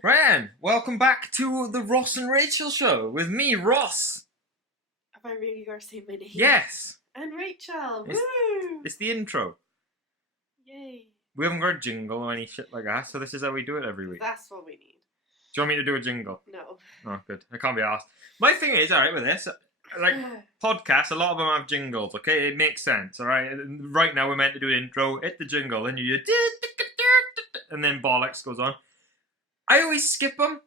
Brian, welcome back to the Ross and Rachel show with me, Ross. Have I really got to say my name? Yes. And Rachel. It's- Woo! It's the intro. Yay. We haven't got a jingle or any shit like that, so this is how we do it every week. That's what we need. Do you want me to do a jingle? No. Oh, good. I can't be asked. My thing is, alright with this, like, podcasts, a lot of them have jingles, okay? It makes sense, alright? Right now we're meant to do an intro, hit the jingle, then you do, and then bollocks goes on. I always skip them.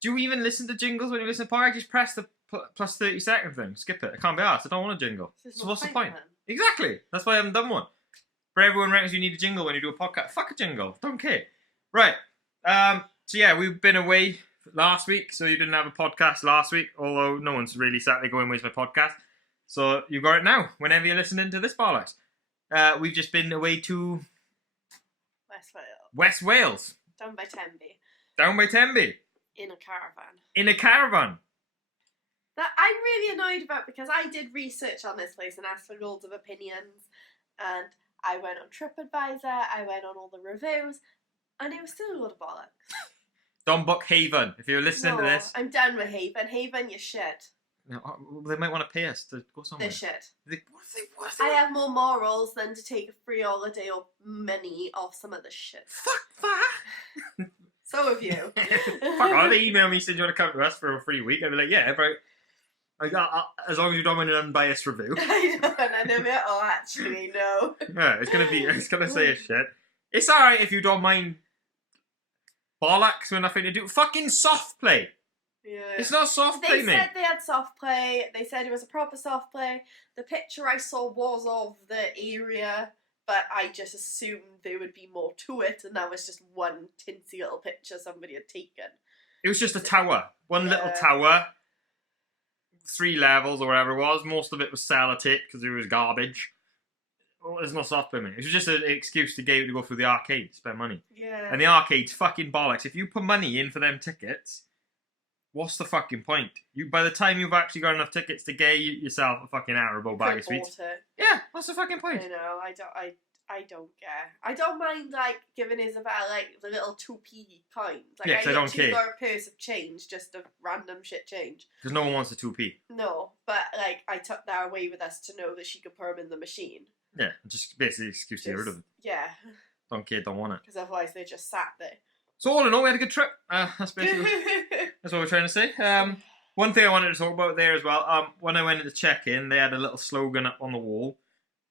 Do you even listen to jingles when you listen to podcasts? Just press the plus 30 second thing. Skip it. I can't be asked. I don't want a jingle. So what's the point? Then. Exactly. That's why I haven't done one. For everyone reckons you need a jingle when you do a podcast. Fuck a jingle. Don't care. Right. So yeah, we've been away last week, so you didn't have a podcast last week, although no one's really sat there going, where's my podcast? So you got it now, whenever you're listening to this bollocks. We've just been away to West Wales. West Wales. Down by Tenby. Down by Tenby. In a caravan. In a caravan. That I'm really annoyed about because I did research on this place and asked for loads of opinions, and I went on TripAdvisor, I went on all the reviews, and it was still a load of bollocks. Don't book Haven. If you're listening to this, I'm done with Haven. Haven, you shit. no, they might want to pay us to go somewhere. They're shit. What if they I have more morals than to take a free holiday or money off some of the shit. Fuck that. So have you. Fuck on, they email me saying you want to come to us for a free week. I'd be like, yeah, but as long as you don't want an unbiased review. I know, and I never. Oh, actually, no. Yeah, it's gonna say a shit. It's alright if you don't mind bollocks with nothing to do. Fucking soft play. Yeah. It's not soft play, They mate. said they had soft play. They said it was a proper soft play. The picture I saw was of the area, but I just assumed there would be more to it, and that was just one tinsy little picture somebody had taken. It was just a tower. One little Yeah. tower. 3 levels or whatever it was. Most of it was sellotape because it was garbage. Well, it's not soft play, mate. It was just an excuse to go through the arcade, spend money. Yeah. And the arcade's fucking bollocks. If you put money in for them tickets, what's the fucking point? By the time you've actually got enough tickets to get yourself a fucking Haribo bag of sweets. Bought it. Yeah, what's the fucking point? I know. I don't care. I don't mind like giving Isabel like the little 2p coins. Like Yes, I don't care. got a purse of change, just a random shit change. Because no one wants a 2p. No, but like I took that away with us to know that she could put them in the machine. Yeah, just basically an excuse to get rid of them. Yeah, Don't care, don't want it. because otherwise they just sat there. So all in all, we had a good trip. That's basically that's what we're trying to say. One thing I wanted to talk about there as well. When I went to check in, they had a little slogan up on the wall,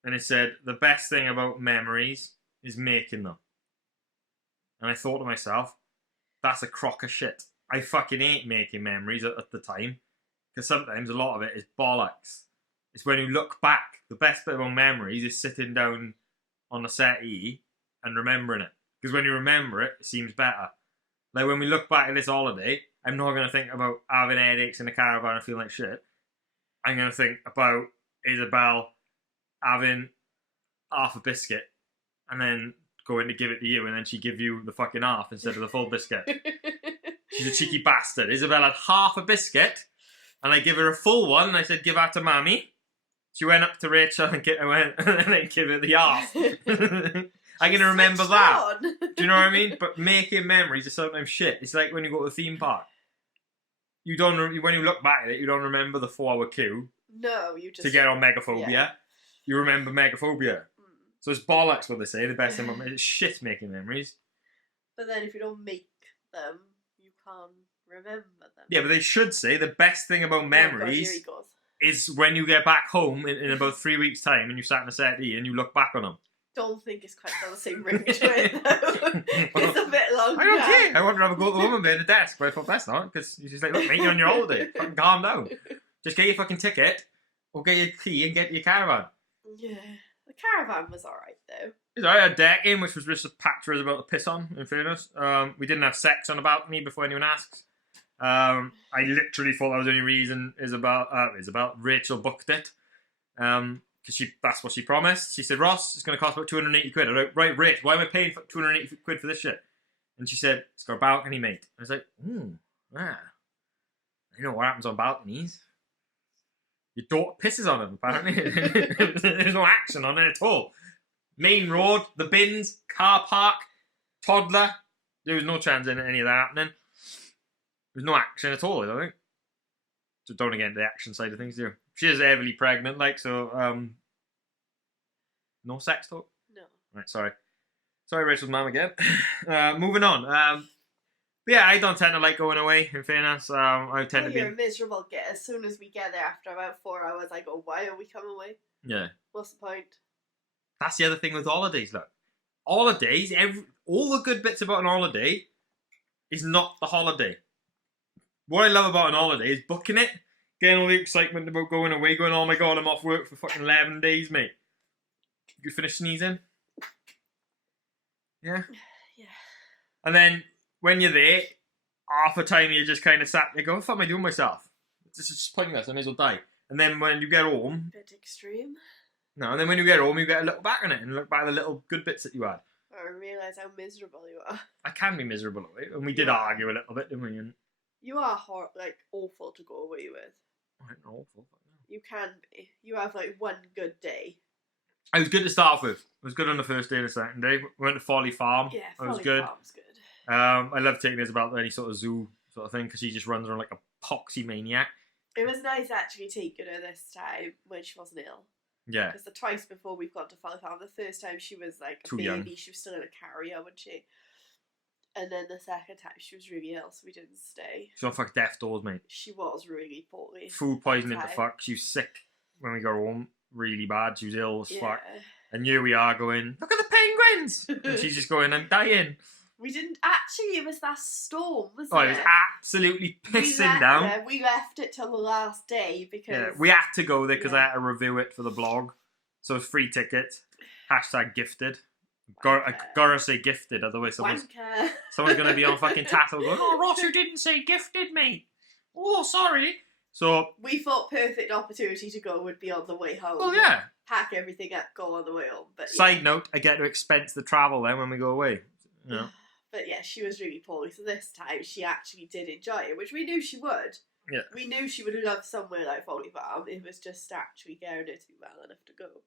and it said, "The best thing about memories is making them." And I thought to myself, that's a crock of shit. I fucking hate making memories at the time, because sometimes a lot of it is bollocks. It's when you look back. The best bit about memories is sitting down on the settee and remembering it. Because when you remember it, it seems better. Like when we look back at this holiday, I'm not going to think about having headaches in a caravan and feeling like shit. I'm going to think about Isabel having half a biscuit and then going to give it to you, and then she give you the fucking half instead of the full biscuit. She's a cheeky bastard. Isabel had half a biscuit, and I give her a full one, and I said, give that to Mammy. She went up to Rachel and then give her the half. I'm going to remember that. Do you know what I mean? But making memories is sometimes shit. It's like when you go to a theme park. You don't. When you look back at it, you don't remember the 4-hour queue No, you just to get on Megaphobia. Yeah. You remember Megaphobia. So it's bollocks what they say. The best thing about it is shit making memories. But then if you don't make them, you can't remember them. Yeah, but they should say the best thing about Oh, memories God, here he goes. is when you get back home in about 3 weeks' time and you sat in a settee and you look back on them. Don't think it's quite got the same ring to it though. It's a bit long. I don't care. I wanted to have a go at the woman behind the desk, but I thought that's not, because she's like, look, mate, you're on your holiday. Fucking calm down. Just get your fucking ticket, or get your key and get your caravan. Yeah. The caravan was alright though. It's alright, a decking, which was just a patch for us about to piss on, in fairness. We didn't have sex on the balcony before anyone asks. I literally thought that was the only reason Rachel booked it. Because that's what she promised. She said, Ross, it's going to cost about 280 quid. I was like, right, Rach, why am I paying 280 quid for this shit? And she said, it's got a balcony, mate. I was like, I know what happens on balconies. Your daughter pisses on them, apparently. There's no action on it at all. Main road, the bins, car park, toddler. There was no chance in any of that happening. There was no action at all, I don't think. So don't get into the action side of things, do you? She is heavily pregnant, like, so, no sex talk? No. Right, sorry. Sorry, Rachel's mum again. Moving on. But yeah, I don't tend to like going away, in fairness. I tend to be... You're a miserable git. As soon as we get there after about 4 hours, I go, why are we coming away? Yeah. What's the point? That's the other thing with holidays, look. Holidays, all the good bits about an holiday is not the holiday. What I love about an holiday is booking it, getting all the excitement about going away, going, oh my god, I'm off work for fucking 11 days, mate. You finish sneezing? Yeah? Yeah. And then, when you're there, half the time you're just kind of sat there going, what the fuck am I doing myself? This is just pointless, I may as well die. And then when you get home... Bit extreme. No, and then when you get home, you get a look back on it and look back at the little good bits that you had. I realise how miserable you are. I can be miserable at it, and we did argue a little bit, didn't we? And you are awful to go away with. I don't know, awful. You can be. You have like one good day. I was good to start off with. It was good on the first day and the second day. We went to Folly Farm. Yeah, It was Folly good. Farm's good. I love taking Isabel to any sort of zoo sort of thing because she just runs around like a poxy maniac. It was nice actually taking her this time when she wasn't ill. Yeah. Because the twice before we've gone to Folly Farm, the first time she was like a Too baby, young. she was still in a carrier, wasn't she? And then the second time she was really ill, so we didn't stay. She's on fucking death doors, mate. She was really poorly. Food poisoning to Okay. fuck. She was sick when we got home. Really bad. She was ill as Yeah. fuck. And here we are going, look at the penguins! And she's just going, I'm dying. We didn't actually. It was that storm, wasn't Oh, it? it was absolutely We pissing left- down. Yeah, we left it till the last day because Yeah, we had to go there because I Yeah. had to review it for the blog. So it's free tickets. Hashtag gifted. Gotta say gifted, otherwise someone's going to be on fucking tattle going, oh, Ross, you didn't say gifted, mate. Oh, sorry. So, we thought perfect opportunity to go would be on the way home. well, yeah. Pack everything up, go on the way home. But Side note, I get to expense the travel then when we go away. You know. But yeah, she was really poorly. So this time she actually did enjoy it, which we knew she would. Yeah. We knew she would have loved somewhere like Folly Farm. It was just actually getting her to be well enough to go.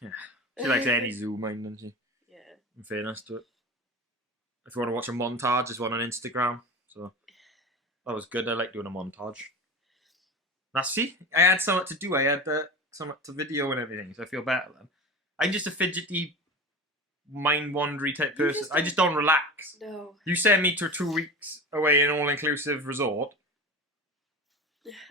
Yeah. She likes any zoo, mind, doesn't she? Yeah. In fairness to it. If you want to watch a montage, there's one on Instagram. So that was good. I like doing a montage. Now, see, I had something to do. I had something to video and everything, so I feel better then. I'm just a fidgety, mind-wandery type person. I just don't relax. No. You send me to 2 weeks away in an all-inclusive resort,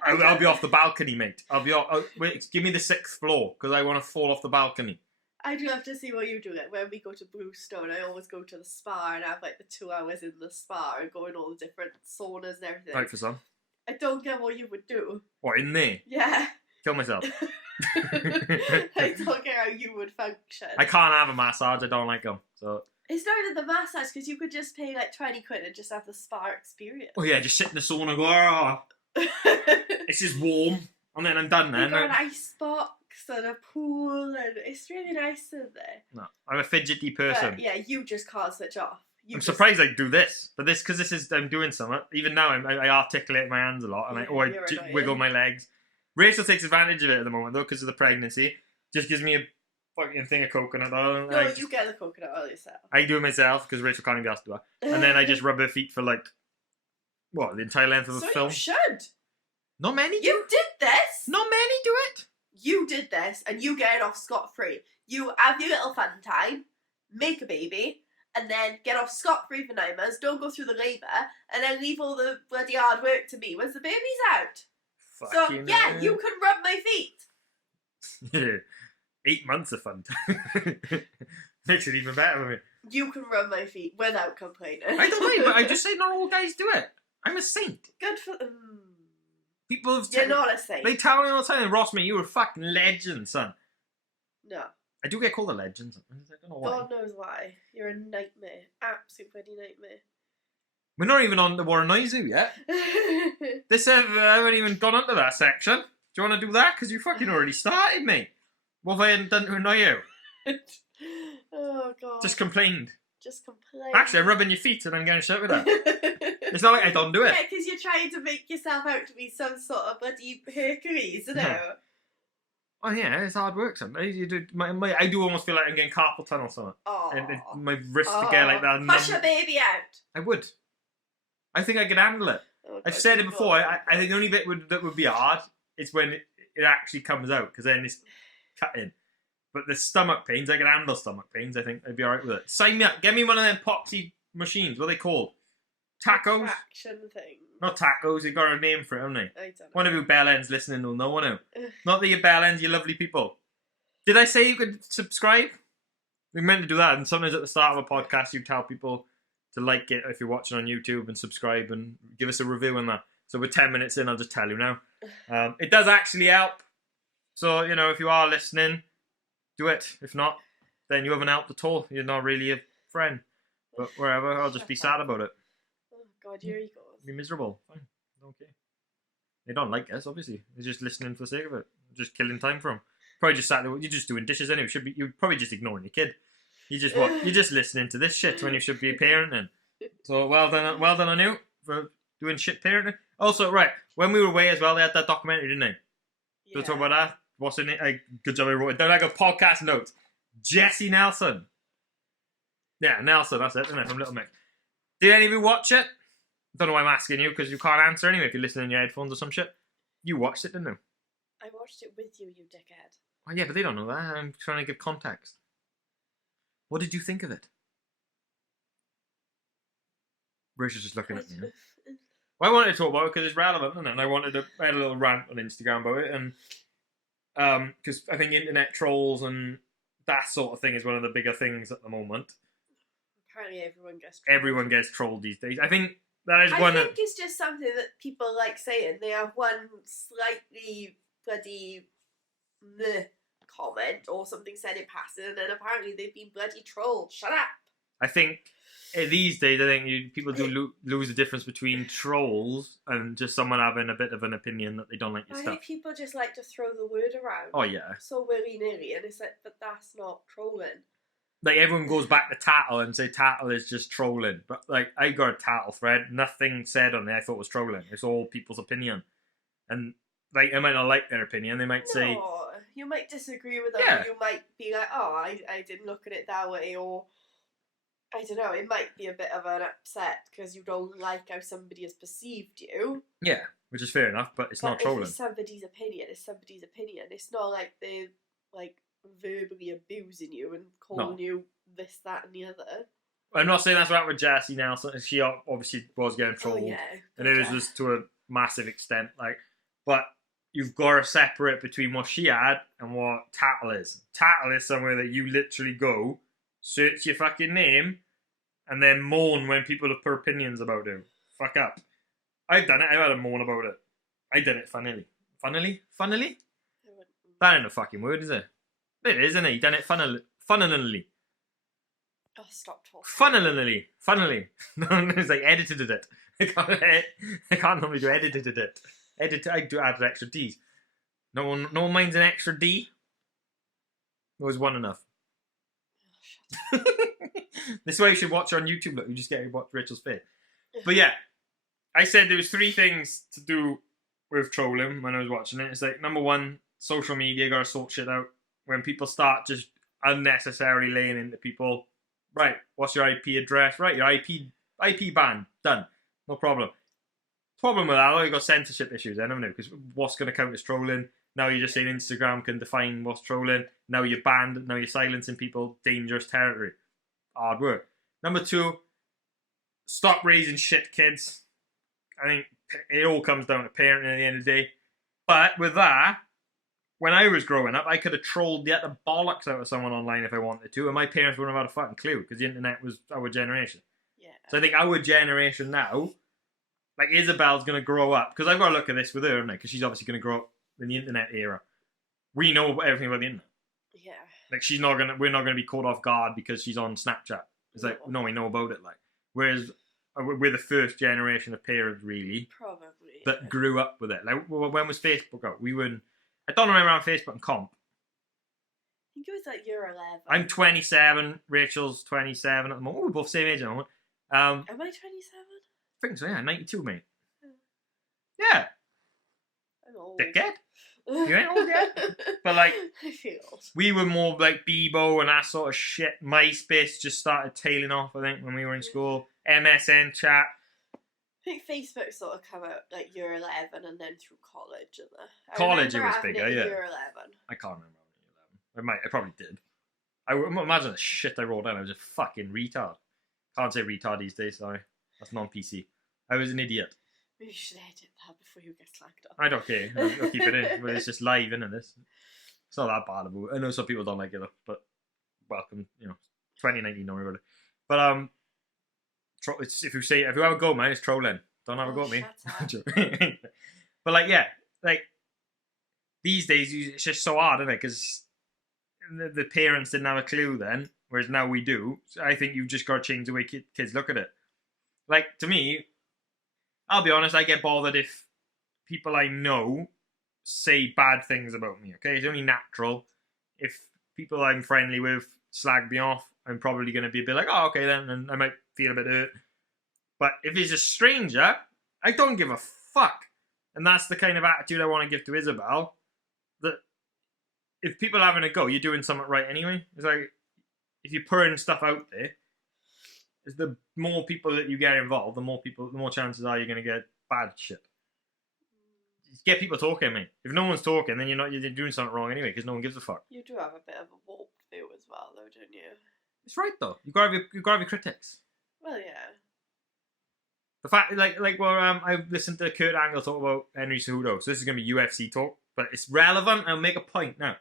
I'll be off the balcony, mate. I'll be off. Wait, give me the 6th floor, because I want to fall off the balcony. I'd love to see what you do. Like when we go to Bluestone, I always go to the spa and have like the 2 hours in the spa and go in all the different saunas and everything. Right for some. I don't get what you would do. What, in there? Yeah. Kill myself. I don't get how you would function. I can't have a massage, I don't like them. So. It's not even the massage, because you could just pay like 20 quid and just have the spa experience. Oh yeah, just sit in the sauna and go, oh, it's just warm. And then I'm done then. You've got an ice box and a pool, and it's really nice in there. No, I'm a fidgety person. But yeah, you just can't switch off. I'm surprised I do this, but because I'm doing something. Even now, I articulate my hands a lot, and I wiggle my legs. Rachel takes advantage of it at the moment though, because of the pregnancy. Just gives me a fucking thing of coconut oil. No, you get the coconut oil yourself. I do it myself because Rachel can't even be asked to do it, and then I just rub her feet for like the entire length of the so film. You should. Not many. You did this. Not many do it. You did this, and you get it off scot-free. You have your little fun time, make a baby, and then get off scot-free for 9 months, don't go through the labour, and then leave all the bloody hard work to me once the baby's out. Fucking so, yeah, you can rub my feet. Yeah. 8 months of fun time. Makes it even better for me. You can rub my feet without complaining. I don't mind, but I just say not all guys do it. I'm a saint. Good for... People have... You're not a saint. They tell me all the time, Ross, mate, you were a fucking legend, son. No. I do get called a legend sometimes. I don't know why. God knows why. You're a nightmare. Absolute bloody nightmare. We're not even on the War Annoys You yet. This I haven't even gone onto that section. Do you want to do that? Because you fucking already started, mate. What have I hadn't done to annoy you? Oh, God. Just complained. Just complain. Actually, I'm rubbing your feet and I'm getting shit with that. It's not like I don't do it. Yeah, because you're trying to make yourself out to be some sort of bloody Hercules, you know? Oh yeah, it's hard work. Sometimes you do. I do almost feel like I'm getting carpal tunnel or something. And my wrist to get like that. Push your baby out. I would. I think I could handle it. Oh, I've said it before. I think the only bit that would be hard is when it actually comes out, because then it's cut in. But the stomach pains, I can handle stomach pains. I think I'd be alright with it. Sign me up. Get me one of them poxy machines. What are they called? Tacos? Traction thing. Not tacos. They got a name for it, haven't they? I don't know. One of you bellends listening will know. One of you. Not that you bellends, you lovely people. Did I say you could subscribe? We meant to do that, and sometimes at the start of a podcast, you tell people to like it if you're watching on YouTube and subscribe and give us a review on that. So we're 10 minutes in, I'll just tell you now. It does actually help. So, you know, if you are listening, do it. If not, then you haven't helped at all. You're not really a friend. But wherever, I'll just be sad about it. Oh God, here he goes. Be miserable. Fine. Okay. They don't like us, obviously. They're just listening for the sake of it. Just killing time for them. Probably just sat there. You're just doing dishes anyway. You're probably just ignoring your kid. You're just listening to this shit when you should be parenting. So well done on you for doing shit parenting. Also, right, when we were away as well, they had that documentary, didn't they? Yeah. So talk about that. What's in it? Good job I wrote it down. I got podcast notes. Jesse Nelson. Yeah, Nelson, that's it, isn't it? From Little Mix. Did any of you watch it? Don't know why I'm asking you, because you can't answer anyway if you're listening in your headphones or some shit. You watched it, didn't you? I watched it with you, you dickhead. Oh, yeah, but they don't know that. I'm trying to give context. What did you think of it? Rachel's just looking at me. Well, I wanted to talk about it because it's relevant, isn't it? And I had a little rant on Instagram about it, and because I think internet trolls and that sort of thing is one of the bigger things at the moment. Apparently, everyone gets trolled. Everyone gets trolled these days. I think that is one. I think it's just something that people like saying. They have one slightly bloody meh comment or something said in passing, and apparently they've been bloody trolled. Shut up. I think these days, I think people do lose the difference between trolls and just someone having a bit of an opinion that they don't like your stuff. I think people just like to throw the word around. Oh yeah. So willy-nilly, and it's like, but that's not trolling. Like everyone goes back to Tattle and say Tattle is just trolling, but like I got a Tattle thread, nothing said on it I thought was trolling. It's all people's opinion, and like I might not like their opinion. They might say you might disagree with them. Yeah. You might be like, oh, I didn't look at it that way, or I don't know. It might be a bit of an upset because you don't like how somebody has perceived you. Yeah, which is fair enough, but it's not trolling. If it's somebody's opinion, it's somebody's opinion. It's not like they're like verbally abusing you and calling you this, that, and the other. I'm not saying that's right with Jessie Nelson. She obviously was getting trolled, and it was to a massive extent. Like, but you've got to separate between what she had and what Tattle is. Tattle is somewhere that you literally go, search your fucking name, and then moan when people have put opinions about you. Fuck up. I've done it. I've had a moan about it. I did it funnily. Funnily? That ain't a fucking word, is it? It is, isn't it? You done it funnily. Oh, stop talking. Funnily. No, it's like edited it. I can't normally do edited it. I do add extra D's. No one minds an extra D. There was one enough. Oh, shut up. This is why you should watch her on YouTube. Look, you just get to watch Rachel's face. But yeah, I said there was 3 things to do with trolling when I was watching it. It's like, number 1, social media, gotta sort shit out. When people start just unnecessarily laying into people, right, what's your IP address? Right, your IP ban, done. No problem. Problem with that, you've got censorship issues then, haven't you? Because what's going to count as trolling? Now you're just saying Instagram can define what's trolling. Now you're banned. Now you're silencing people. Dangerous territory. Hard work. Number 2, stop raising shit kids. I think it all comes down to parenting at the end of the day. But with that, when I was growing up, I could have trolled the utter bollocks out of someone online if I wanted to, and my parents wouldn't have had a fucking clue because the internet was our generation. Yeah. So I think our generation now, like Isabel's going to grow up, because I've got to look at this with her, because she's obviously going to grow up in the internet era. We know everything about the internet. Yeah. Like we're not going to be caught off guard because she's on Snapchat. It's like, no, we know about it. Like, whereas we're the first generation of parents, really, probably, that grew up with it. Like, when was Facebook out? We were I don't remember on Facebook and Comp. I think it was like year 11. I'm 27. Rachel's 27 at the moment. We're both the same age at the moment. Am I 27? I think so, yeah. 92, mate. Yeah. I'm old. Dickhead. You ain't old yet. But like, I feel old. we were more like Bebo and that sort of shit. MySpace just started tailing off, I think, when we were in school. MSN chat. I think Facebook sort of come out like year 11 and then through college. College it remember was having bigger, it yeah. Year 11. I can't remember when I was 11. I probably did. I imagine the shit I wrote down. I was a fucking retard. Can't say retard these days, sorry. That's non-PC. I was an idiot. Maybe you should edit that before you get slagged off. I don't care. I'll keep it in. But it's just live, isn't it? It's not that bad. I know some people don't like it, though, but welcome, 2019, don't worry about it. But if you have a go, man, it's trolling. Don't have a go at me. But like, yeah, like these days it's just so hard, isn't it? Because the parents didn't have a clue then, whereas now we do. So I think you've just got to change the way kids look at it. Like, to me, I'll be honest, I get bothered if people I know say bad things about me, okay? It's only natural. If people I'm friendly with slag me off, I'm probably going to be a bit like, oh, okay then, and I might feel a bit hurt. But if it's a stranger, I don't give a fuck. And that's the kind of attitude I want to give to Isabel. That if people are having a go, you're doing something right anyway. It's like, if you're putting stuff out there, the more people that you get involved, the more chances are you're going to get bad shit. Get people talking, mate. If no one's talking, then you're doing something wrong anyway, because no one gives a fuck. You do have a bit of a warped view as well, though, don't you? It's right though. You gotta have your critics. Well, yeah. The fact, I listened to Kurt Angle talk about Henry Cejudo, so this is gonna be UFC talk, but it's relevant. I'll make a point now.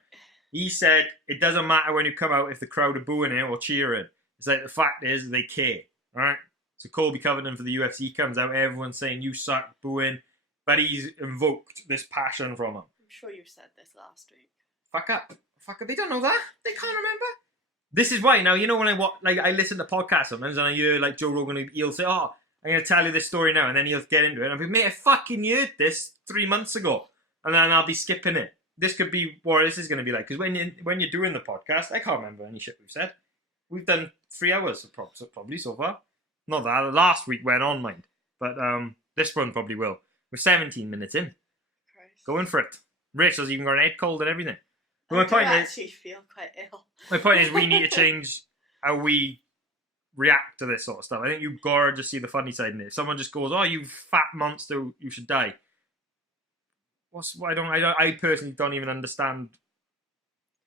He said it doesn't matter when you come out if the crowd are booing it or cheering. It's like the fact is they care, right? So Colby Covington for the UFC comes out, everyone's saying you suck, booing, but he's invoked this passion from him. I'm sure you said this last week. Fuck up. They don't know that. They can't remember. This is why now. You know when I listen to podcasts sometimes and I hear like Joe Rogan, he'll say, "Oh, I'm going to tell you this story now," and then he'll get into it. And I'll be, "Mate, I fucking heard this 3 months ago," and then I'll be skipping it. This could be what this is going to be like, because when you're doing the podcast, I can't remember any shit we've said. We've done 3 hours probably so far. Not that last week went on, mind, but this one probably will. We're 17 minutes in. Christ. Going for it. Rachel's even got an head cold and everything. But I actually feel quite ill. My point is, we need to change how we react to this sort of stuff. I think you've got to just see the funny side in it. If someone just goes, "Oh, you fat monster, you should die." I personally don't even understand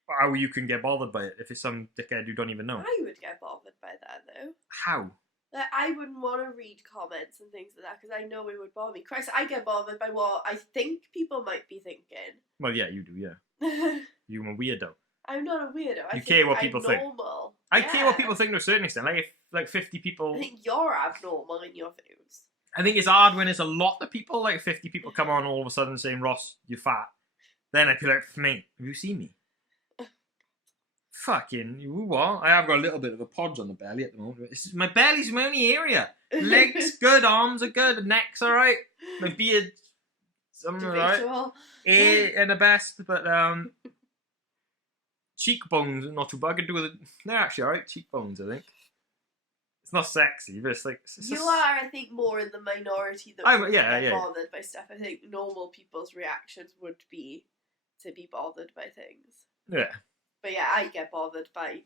how you can get bothered by it if it's some dickhead you don't even know. I would get bothered by that though. How? Like, I wouldn't want to read comments and things like that because I know it would bother me. Christ, I get bothered by what I think people might be thinking. Well, yeah, you do, yeah. You're a weirdo. I'm not a weirdo. You care what people think. Normal. I care what people think to a certain extent. Like if 50 people. I think you're abnormal in your views. I think it's hard when it's a lot of people. Like 50 people come on all of a sudden saying, "Ross, you're fat." Then I'd be like, "Mate, have you seen me?" Fucking what? I have got a little bit of a podge on the belly at the moment. My belly's my only area. Legs good, arms are good, neck's alright. My beard, something alright. And the best, but cheekbones not too bad. I can do with it. They're actually alright. Cheekbones, I think. It's not sexy, but it's like you are, I think, more in the minority that would get bothered by stuff. I think normal people's reactions would be to be bothered by things. Yeah. But yeah, I get bothered by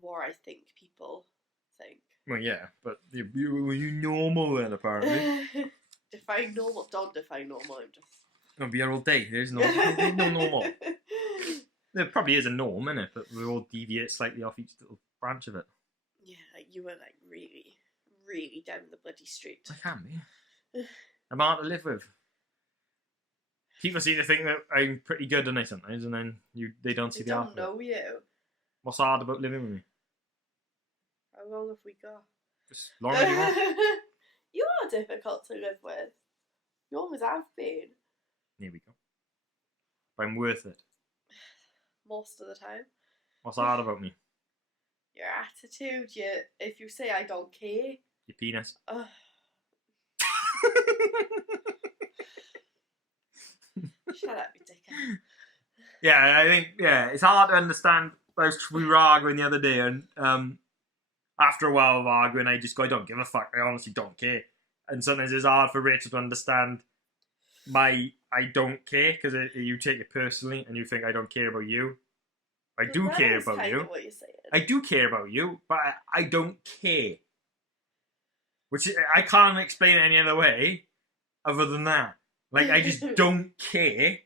what I think people think. Well, yeah, but you're normal then, apparently. Define normal. Don't define normal. I'm just. It'll be here all day. There's no normal. There probably is a norm, innit? But we all deviate slightly off each little branch of it. Yeah, like you were like really, really down the bloody street. I can be. I'm hard to live with. People seem to think that I'm pretty good on it sometimes, and then they don't see the art. They don't know you. What's hard about living with me? How long have we got? As long as you want. You are difficult to live with. You always have been. Here we go. But I'm worth it. Most of the time. What's hard about me? Your attitude. If you say I don't care. Your penis. Shut up, you dickhead. Yeah, I think it's hard to understand. We were arguing the other day, and after a while of arguing, I just go, "I don't give a fuck. I honestly don't care." And sometimes it's hard for Rachel to understand I don't care because you take it personally and you think I don't care about you. I But do that care is about kind you. of what you're saying. I do care about you, but I don't care. Which I can't explain it any other way other than that. Like, I just don't care.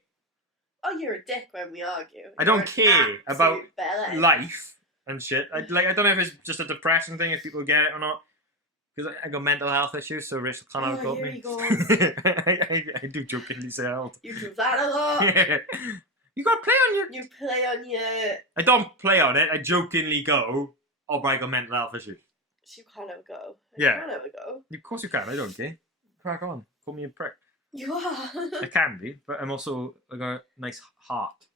Oh, you're a dick when we argue. I don't You're an care about absolute bellend. life and shit. I don't know if it's just a depression thing, if people get it or not. Because I got mental health issues, so Rachel can't outvote here me. he goes. I do jokingly say out. You do that a lot. You gotta play on your... You play on your... I don't play on it, I jokingly go, oh, but I got mental health issues. You can't have a go. Yeah. You can't have a go. Of course you can, I don't care. Crack on. Call me a prick. You are. I can be, but I'm also I got a nice heart.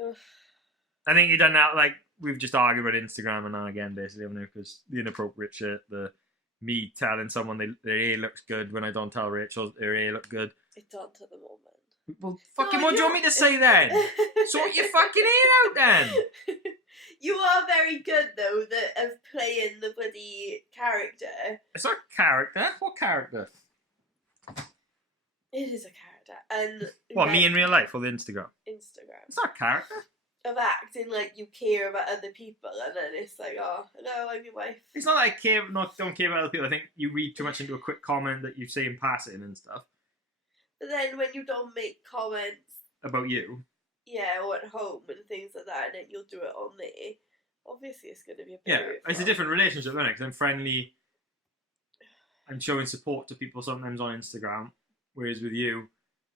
Ugh. I think you done that, like, we've just argued about Instagram and now again, basically, haven't we? Because the inappropriate shit, me telling someone their hair looks good when I don't tell Rachel their hair look good. It don't at the moment. Well, fucking, what do you want me to say then? Sort your fucking hair out then. You are very good though of playing the bloody character. It's not character. What character? It is a character, and What, like, me in real life or the Instagram? Instagram It's not character. of acting like you care about other people, and then it's like, oh, hello, I'm your wife. It's not like don't care about other people. I think you read too much into a quick comment that you say in passing and stuff But then when you don't make comments, about you. yeah, or at home and things like that, and then you'll do it on there. Obviously, it's going to be a bit. Yeah, it's a different relationship, isn't it? Because I'm friendly. I'm showing support to people sometimes on Instagram, whereas with you,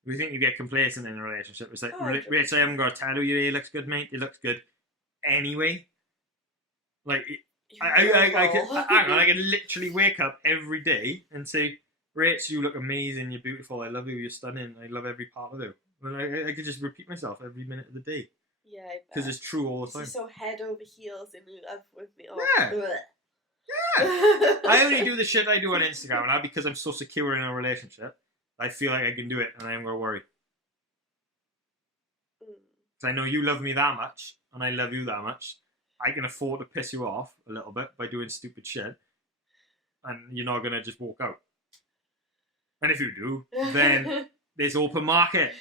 we think you get complacent in a relationship. It's like, Rich, I haven't got to tell you your hair looks good, mate. It looks good anyway. Like, I could literally wake up every day and say, Rich, you look amazing. You're beautiful. I love you. You're stunning. I love every part of you. And I could just repeat myself every minute of the day. Yeah, because it's true all the time. She's so head over heels in love with me. Oh, Yeah. bleh. Yeah. I only do the shit I do on Instagram now because I'm so secure in a relationship. I feel like I can do it and I am going to worry. Because I know you love me that much and I love you that much. I can afford to piss you off a little bit by doing stupid shit. And you're not going to just walk out. And if you do, then there's open market.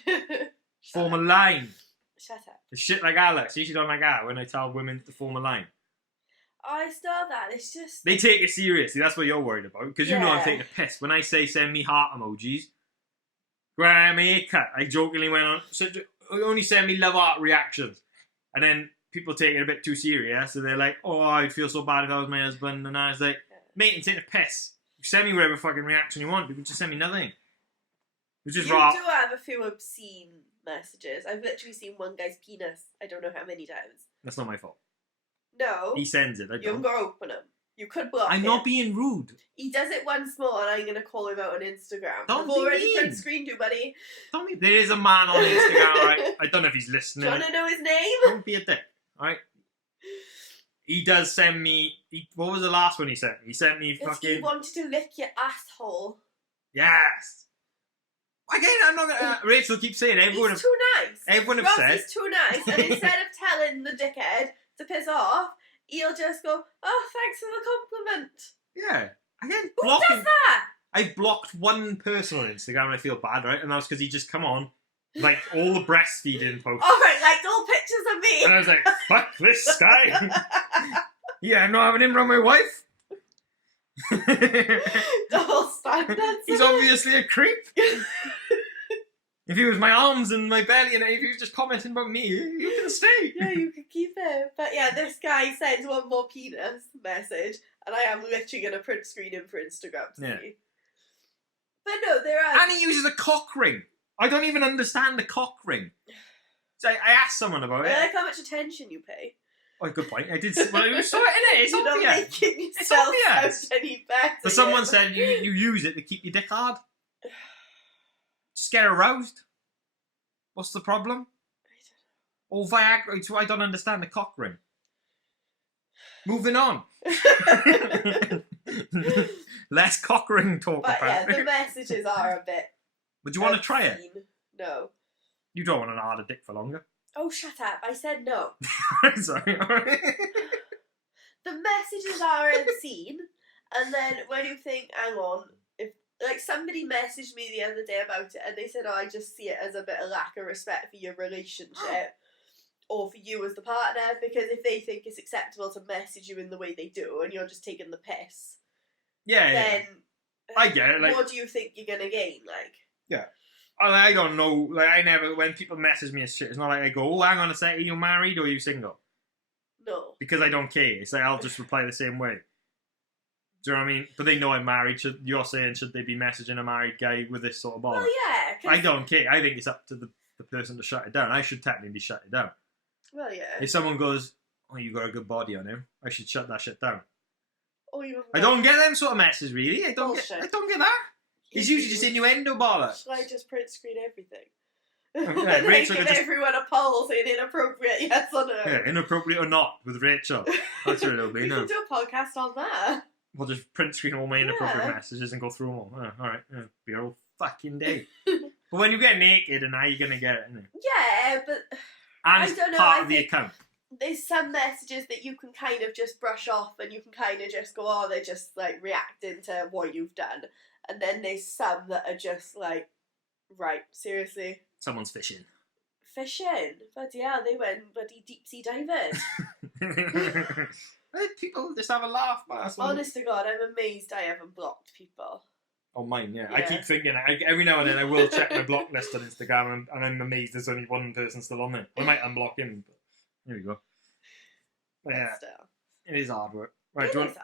Form a line. Shut up. It's shit like Alex. You usually don't like that when I tell women to form a line. I start that. It's just... They take it seriously. That's what you're worried about. Because you know I'm Yeah. taking a piss. When I say send me heart emojis, when I have my hair cut, I jokingly went on, so only send me love heart reactions. And then people take it a bit too serious. So they're like, oh, I'd feel so bad if that was my husband. And I was like, mate, you're taking a piss. Send me whatever fucking reaction you want. You can just send me nothing. It's just You raw. do have a few obscene messages. I've literally seen one guy's penis. I don't know how many times. That's not my fault. No. He sends it. I You don't. haven't got to open him. You could block I'm him. not being rude. He does it once more and I'm going to call him out on Instagram. Don't I've be already mean. print screened you, buddy. Tell me, there is a man on Instagram, right? I don't know if he's Do listening. you want to know his name? Don't be a dick, alright? He does send me... what was the last one he sent me? He sent me If fucking... he wanted to lick your asshole. Yes! Again, I'm not gonna... Rachel keeps saying everyone... He's too nice. Everyone have Ross said... is too nice. And instead of telling the dickhead to piss off, he'll just go, oh, thanks for the compliment. Yeah. Again, Who blocking... does that? I blocked one person on Instagram and I feel bad, right? And that was because he just come on, like, all the breastfeeding posts. Alright, like all pictures of me. And I was like, fuck this guy. Yeah, I'm not having him around my wife. Double standards. He's obviously a creep. If he was my arms and my belly and if he was just commenting about me, you can stay. Yeah, you could keep it. But yeah, this guy sends one more penis message, and I am literally going to print screen him for Instagram to see. But no, there are... And he uses a cock ring. I don't even understand the cock ring. So I asked someone about it. I like how much attention you pay. Oh, good point. I did. Well, it was so in it. It's You're not obvious. making It's yourself obvious. sound any better. But someone said you use it to keep your dick hard. Just get aroused. What's the problem? Or Viagra. So I don't understand the cock ring. Moving on. Less cock ring talk. But yeah, apparently. the messages are a bit... Would you want to try it? obscene. No. You don't want an harder dick for longer. Oh, shut up. I said no. Sorry. The messages are obscene, and then when you think, hang on, if like somebody messaged me the other day about it, and they said, "Oh, I just see it as a bit of lack of respect for your relationship." Or for you as the partner, because if they think it's acceptable to message you in the way they do and you're just taking the piss, then I get it. Like, what do you think you're gonna gain? Like, yeah, I don't know. Like, I never, when people message me and shit, it's not like I go, "Oh, hang on a sec, are you married or are you single?" no, Because I don't care. It's like I'll just reply the same way. Do you know what I mean? But they know I'm married. You're saying should they be messaging a married guy with this sort of ball? well, yeah, I don't care. I think it's up to the person to shut it down. I should technically shut it down. well, yeah. If someone goes, "Oh, you got a good body on him," I should shut that shit down. Oh, you I don't get them sort of messages, really. I don't get that. It's usually just innuendo bollocks. Shall I just print screen everything? Yeah, Rachel give just... everyone a poll saying inappropriate, yes or no. Yeah, inappropriate or not with Rachel. That's what it'll be. We No, can do a podcast on that. we'll just print screen all my inappropriate messages and go through them all. Oh, all right, be our whole fucking day. But when you get naked, and now you're gonna get it, isn't it? Yeah, but And I don't know. part I of the think account. there's some messages that you can kind of just brush off, and you can kind of just go, "Oh, they're just like reacting to what you've done," and then there's some that are just like, "Right, seriously." Someone's fishing. Fishing? Bloody hell, they went bloody deep sea diving. People just have a laugh, man. Honest to God, I'm amazed I haven't blocked people. Oh, mine, yeah. I keep thinking, every now and then I will check my block list on Instagram, and I'm amazed there's only one person still on there. I might unblock him, but here we go. Yeah, it is hard work. Right, do you want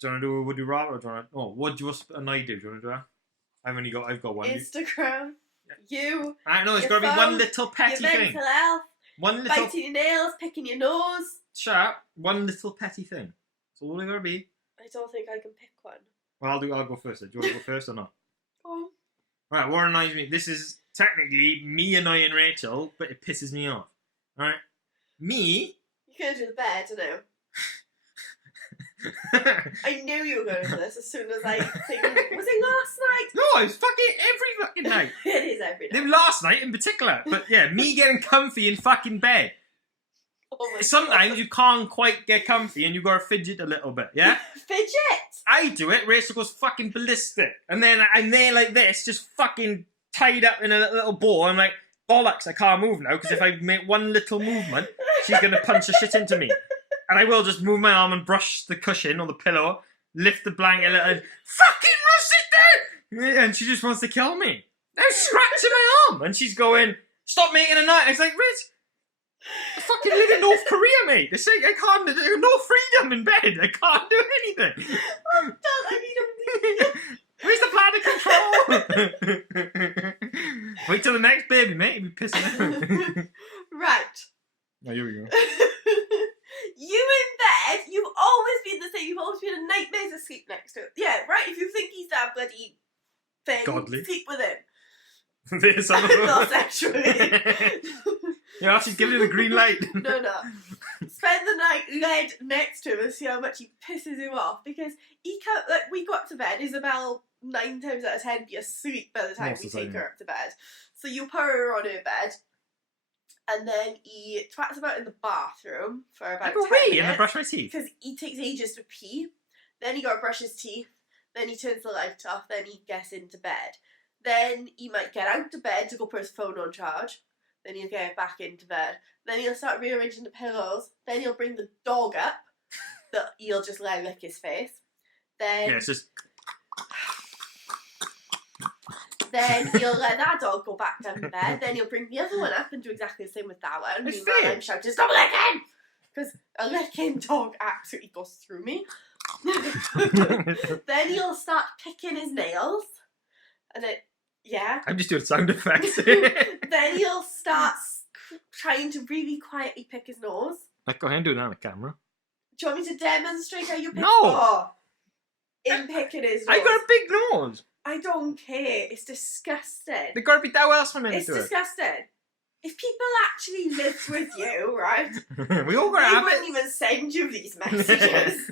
to do a would you rather, or do you want to... Oh, what do you want to do? Do you want to do that? I've got one. Instagram. You. I know, it's got to be one little petty your thing. Mental health. One little... Biting your nails, picking your nose. Shut up. One little petty thing. That's all it's got to be. I don't think I can pick one. Well, I'll go first. Do you want to go first or not? Go on. Right, what annoys me... This is technically me annoying Rachel, but it pisses me off. Alright? Me... You're going to do the bed, I know. I knew you were going to do this as soon as I think... Was it last night? No, it's fucking every fucking night. It is every night. Last night in particular. But yeah, me getting comfy in fucking bed. Oh my Sometimes God. you can't quite get comfy and you gotta fidget a little bit, yeah? Fidget? I do it, Rachel goes fucking ballistic. And then I'm there like this, just fucking tied up in a little ball. I'm like, bollocks, I can't move now, because if I make one little movement, she's gonna punch the shit into me. And I will just move my arm and brush the cushion or the pillow, lift the blanket a little, and fucking sit down! And she just wants to kill me. I'm scratching my arm. And she's going, stop making a night. I was like, Rich, I fucking live in North Korea, mate. They say I can't, there's no freedom in bed. I can't do anything. Oh, I Where's the bladder control? Wait till the next baby, mate. You'll be pissing out. Right. Oh, here we go. You in bed, you've always been the same. You've always been a nightmare to sleep next to. Yeah, right. If you think he's that bloody thing, Godly. sleep with him. There's some of them. Not sexually. Yeah, she's giving you the green light. No. Spend the night laid next to him and see how much he pisses you off, because he can't. Like, we got to bed. Isabel 9 times out of 10 be asleep by the time we take her up to bed. So you put her on her bed. And then he twats about in the bathroom for about 10 minutes. And I brush my teeth. Because he takes ages to pee. Then he got to brush his teeth. Then he turns the light off. Then he gets into bed. Then he might get out of bed to go put his phone on charge. Then he'll get back into bed. Then he'll start rearranging the pillows. Then he'll bring the dog up. That he'll just let lick his face. Then... Yeah, it's just... Then he'll let that dog go back down to bed. Then he'll bring the other one up and do exactly the same with that one. It's Meanwhile, fair. I'm shouting, stop licking! Because a licking dog absolutely goes through me. Then he'll start picking his nails. And it, yeah. I'm just doing sound effects. Then he'll start trying to really quietly pick his nose. Like, go ahead and do that on the camera. Do you want me to demonstrate how you pick? No. Oh, in picking his nose. I got a big nose. I don't care. It's disgusting. They gotta be that else for me to It's do it. disgusting. If people actually lived with you, right? We all They gotta have wouldn't it. even send you these messages.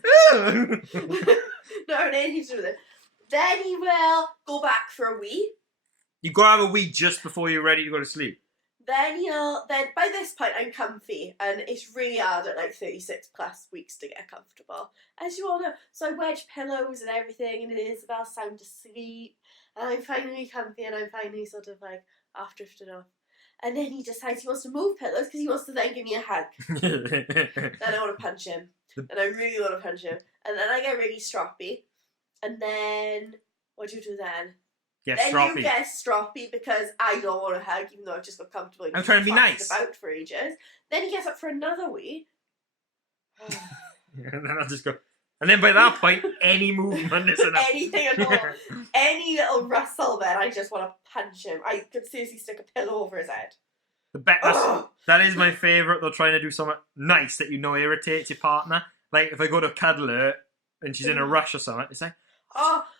No, they need to do this. Then he will go back for a wee. You gotta have a wee just before you're ready to go to sleep. Then by this point I'm comfy, and it's really hard at like 36 plus weeks to get comfortable, as you all know. So I wedge pillows and everything, and Isabel's sound asleep, and I'm finally comfy, and I'm finally sort of like half drifted off. And then he decides he wants to move pillows because he wants to then give me a hug. Then I want to punch him, and I really want to punch him, and then I get really stroppy, and then what do you do then? Then you get stroppy because I don't want to hug, even though I've just got comfortable. I'm trying to be nice. About for ages. Then he gets up for another wee. And then I'll just go. And then by that point, any movement is enough. Anything at all. Any little rustle, then I just want to punch him. I could seriously stick a pillow over his head. That is my favourite. They're trying to do something nice that you know irritates your partner. Like if I go to cuddle her and she's in a rush or something, it's like,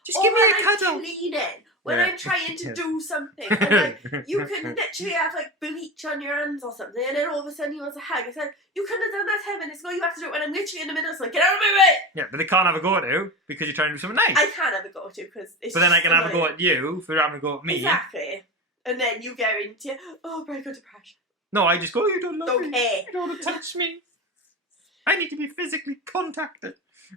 just give me a cuddle. Cleaning. When I'm trying to do something, and like you can literally have like bleach on your hands or something, and then all of a sudden he wants a hug. I said, you couldn't have done that 10 minutes ago. You have to do it when I'm literally in the middle. So like, get out of my way. Yeah, but they can't have a go at you because you're trying to do something nice. I can have a go at you because it's. But then I can have a go at you for having a go at me. Exactly. And then you get into very good depression. No, I just go, you don't love me. Okay. You don't want to touch me. I need to be physically contacted.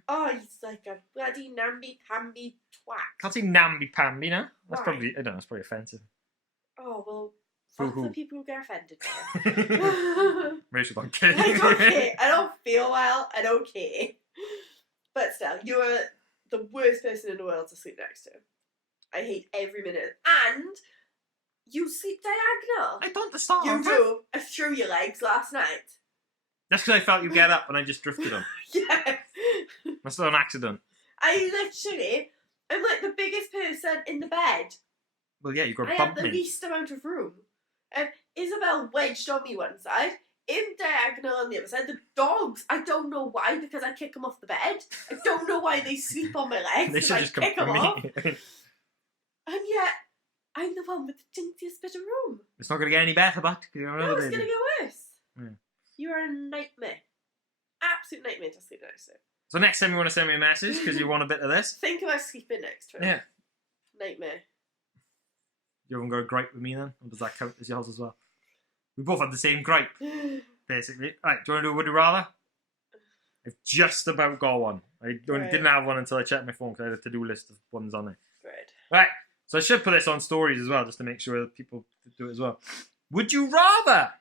Oh, he's like a bloody namby-pamby twat. Can't say namby-pamby now. That's Why? probably, I don't know, it's probably offensive. Oh, well, fuck the people who get offended now. Rachel, don't care. I don't care. I don't feel well. I don't care. But still, you are the worst person in the world to sleep next to. I hate every minute. And you sleep diagonal. I don't start. You do. I threw your legs last night. That's because I felt you get up and I just drifted on. Yeah. That's not an accident. I'm like the biggest person in the bed. Well, yeah, you've got to I bump had the me. least amount of room. Isabel wedged on me one side, in diagonal on the other side. The dogs, I don't know why, because I kick them off the bed. I don't know why they sleep on my legs. They should just come kick them for off. me. And yet, I'm the one with the jinxiest bit of room. It's not going to get any better, but you're No, another it's going to baby. get worse. Yeah. You are a nightmare. Absolute nightmare to sleep next to. So next time you want to send me a message because you want a bit of this. Think about sleeping next to him. Yeah. Nightmare. You haven't got a gripe with me then? Or does that count as yours as well? We both have the same gripe, basically. Right, do you want to do a would you rather? I've just about got one. I didn't have one until I checked my phone because I had a to-do list of ones on there. Good. Right, so I should put this on stories as well, just to make sure that people do it as well. Would you rather?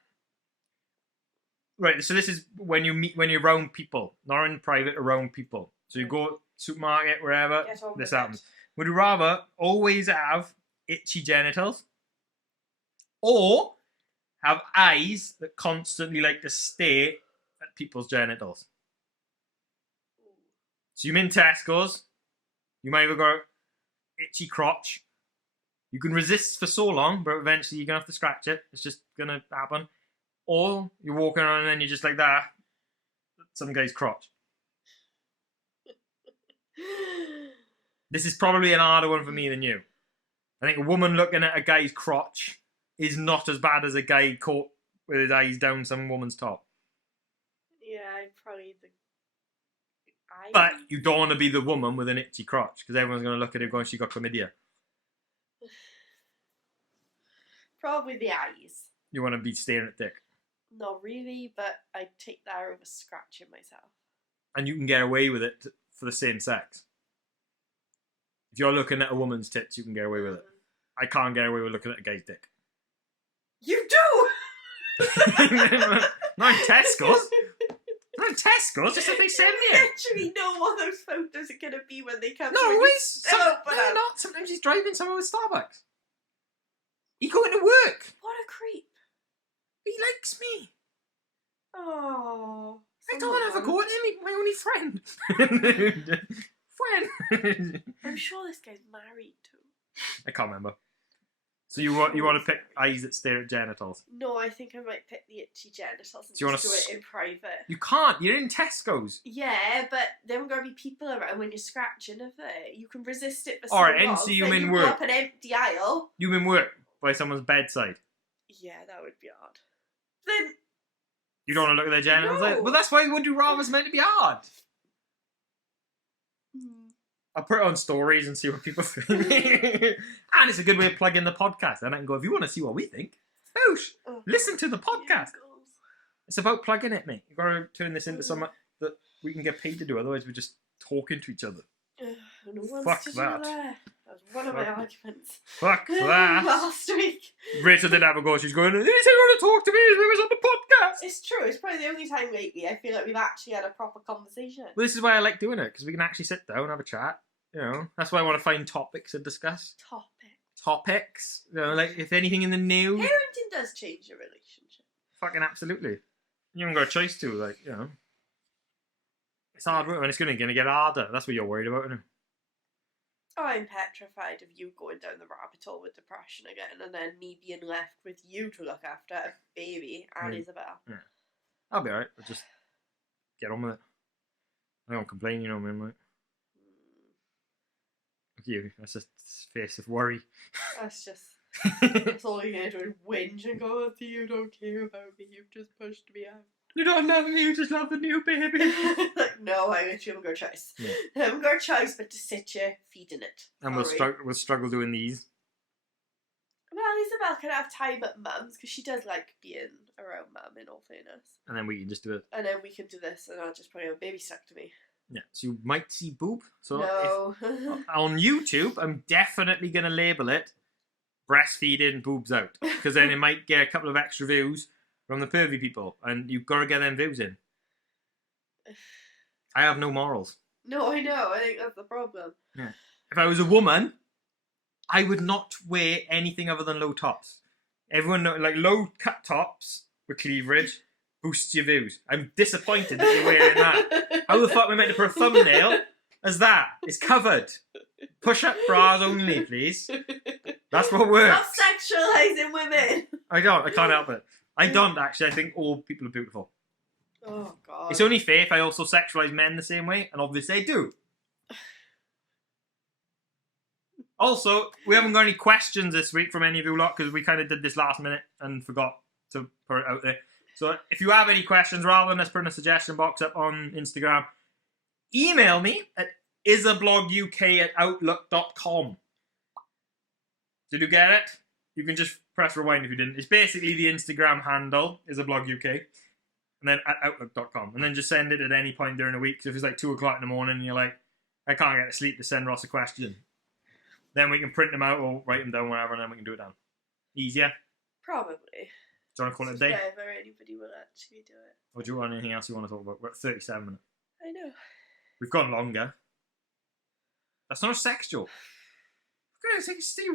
Right, so this is when you're around people, not in private, around people. So you go supermarket, wherever, this happens. Would you rather always have itchy genitals, or have eyes that constantly like to stare at people's genitals? So you're in Tesco's, you might have got itchy crotch. You can resist for so long, but eventually you're going to have to scratch it. It's just going to happen. Or you're walking around and then you're just like that. Some guy's crotch. This is probably an harder one for me than you. I think a woman looking at a guy's crotch is not as bad as a guy caught with his eyes down some woman's top. Yeah, I'm probably the... But you don't want to be the woman with an itchy crotch because everyone's going to look at her going, she got chlamydia. Probably the eyes. You want to be staring at dick. Not really, but I'd take that over scratching myself. And you can get away with it for the same sex. If you're looking at a woman's tits, you can get away with it. I can't get away with looking at a guy's dick. You do! Not in Tesco's. Not in Tesco's, just if they send me it. You literally know what those photos are going to be when they come. No, always. No, not. Sometimes he's driving somewhere with Starbucks. He going to work. What a creep. He likes me. Oh. I don't want to have a go at him. He's my only friend. Friend. I'm sure this guy's married too. I can't remember. So you want to pick eyes that stare at genitals? No, I think I might pick the itchy genitals and Do you just do it in private. You can't. You're in Tesco's. Yeah, but there are going to be people around when you're scratching of it. You can resist it for so Alright, long. and so you then in you work. go up an empty aisle. You in work by someone's bedside. Yeah, that would be odd. Then you don't want to look at their genitals. No. Well, that's why Would You Rather's meant to be hard. I'll put it on stories and see what people think. And it's a good way of plugging the podcast. And I can go, if you want to see what we think. Boosh! Oh, Listen to the podcast. Genitals. It's about plugging it, mate. You've got to turn this into something that we can get paid to do. Otherwise, we're just talking to each other. No one's Fuck to do that. That was one of my Fuck. arguments. Fuck that. Last week. Rachel did have a go. She's going, "You said you want to talk to me as we was on the podcast." It's true. It's probably the only time lately I feel like we've actually had a proper conversation. Well, this is why I like doing it, because we can actually sit down and have a chat. You know, that's why I want to find topics to discuss. Topics. You know, like if anything in the news. Parenting does change your relationship. Fucking absolutely. You haven't got a choice to, like, you know. It's hard work and it's going to get harder. That's what you're worried about, isn't it? Oh, I'm petrified of you going down the rabbit hole with depression again and then me being left with you to look after a baby and Isabel. Yeah. I'll be alright. I'll just get on with it. I don't complain, you know what I mean, like. Look at you. That's a face of worry. That's just... That's all you're going to do is whinge and go, "Oh, you don't care about me, you've just pushed me out." You don't love me, you just love the new baby. Like, no, I literally haven't got a choice. Yeah. I haven't got a choice but to sit here feeding it. And Sorry. we'll struggle doing these. Well, Isabel can have time at mum's because she does like being around mum, in all fairness. And then we can just do it. And then we can do this and I'll just probably have a baby stuck to me. Yeah, so you might see boob. So No. on YouTube, I'm definitely going to label it breastfeeding boobs out. Because then it might get a couple of extra views from the pervy people. And you've got to get them views in. I have no morals. No, I know. I think that's the problem. Yeah. If I was a woman, I would not wear anything other than low tops. Everyone knows, like, low cut tops with cleavage boosts your views. I'm disappointed that you're wearing that. How the fuck am I meant to put a thumbnail as that? It's covered. Push-up bras only, please. That's what works. Stop sexualising women. I can't help it. I don't, actually. I think all people are beautiful. Oh, God. It's only fair if I also sexualise men the same way, and obviously I do. Also, we haven't got any questions this week from any of you lot, because we kind of did this last minute and forgot to put it out there. So if you have any questions, rather than us putting a suggestion box up on Instagram, email me at isabloguk@outlook.com. Did you get it? You can just press rewind if you didn't. It's basically the Instagram handle, isabloguk, and then at outlook.com. And then just send it at any point during the week. So if it's like 2 o'clock in the morning and you're like, I can't get to sleep to send Ross a question, then we can print them out or write them down, wherever, and then we can do it down. Easier? Probably. Do you want to call it a day? Whenever anybody will actually do it. Or do you want anything else you want to talk about? We're at 37 minutes. I know. We've gone longer. That's not a sex joke. You're Yeah,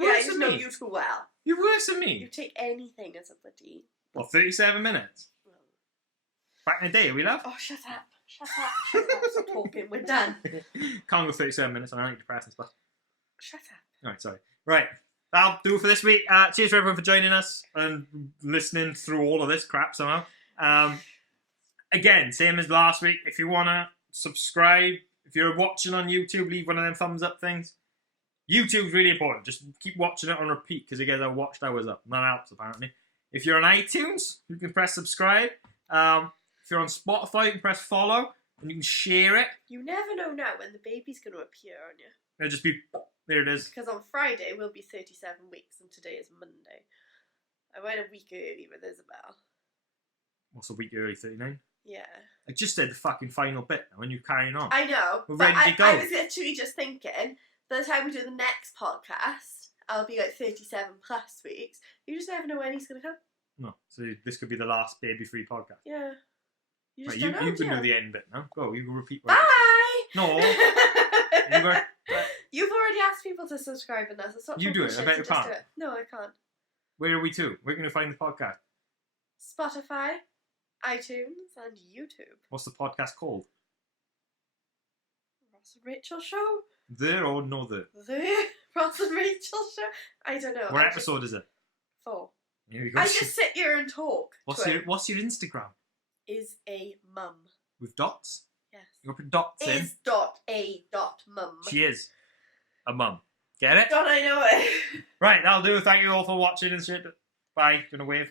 worse I than know me. you too well. You're worse than You me. take anything as a bloody... Well, 37 minutes. Back in the day, we love. Oh, shut up. Shut up. Shut up. Stop talking. We're done. Can't go 37 minutes on antidepressants, but... Shut up. Alright, sorry. Right. That'll do it for this week. Cheers for everyone for joining us and listening through all of this crap somehow. Again, same as last week. If you want to subscribe, if you're watching on YouTube, leave one of them thumbs up things. YouTube's really important. Just keep watching it on repeat because it gets our watched hours up. And that helps, apparently. If you're on iTunes, you can press subscribe. If you're on Spotify, you can press follow. And you can share it. You never know now when the baby's going to appear on you. It'll just be... There it is. Because on Friday we'll be 37 weeks and today is Monday. I went a week early with Isabel. What's a week early, 39? Yeah. I just said the fucking final bit now, and you're carrying on. I know. We're but ready to go. I was literally just thinking, by the time we do the next podcast, I'll be like 37 plus weeks. You just never know when he's going to come. No, so this could be the last baby-free podcast. Yeah. You just Right, don't know, you can do do the end bit now. Go, you can repeat what Bye! you said. No. You've already asked people to subscribe and that, so stop You do talking it, I shit bet and you just can't. do it. No, I can't. Where are we to? We're going to find the podcast. Spotify, iTunes, and YouTube. What's the podcast called? Ross and Rachel Show? There or no there? The Ross and Rachel Show? I don't know. What episode is it? 4. Here we go. I just sit here and talk. What's your Instagram? Is.a.mum. With dots? Yes. You got to put dots in. Is.a.mum. She is a mum. Get it? God, I know it. Right, that'll do. Thank you all for watching and shit. Bye. Gonna wave.